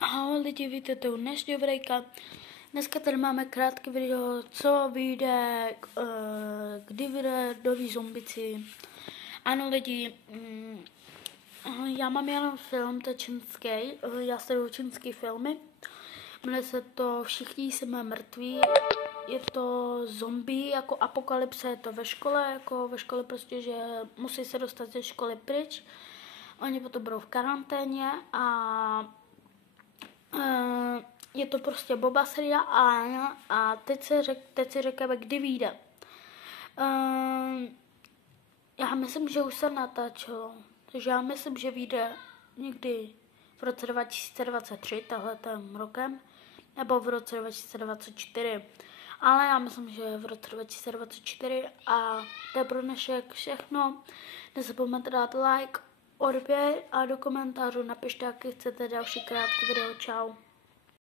Ahoj lidi, vítejte u dnešního videjka. Dneska tady máme krátké video, co vyjde, kdy vyjde nový zombici. Ano lidi, já mám jenom film, to je čínský, já sleduju čínský filmy. Jmenuje se to Všichni jsme mrtví. Je to zombie, jako apokalypse, je to ve škole, prostě, že musí se dostat ze školy pryč. Oni potom budou v karanténě a je to prostě Boba Seria a teď si řekneme, kdy vyjde. Já myslím, že už se natáčelo, takže já myslím, že vyjde někdy v roce 2023, tahletem rokem, nebo v roce 2024. Ale já myslím, že v roce 2024 a to je pro dnešek všechno. Nezapomeňte dát like, odběr a do komentářů napište, jaký chcete další krátké video. Čau.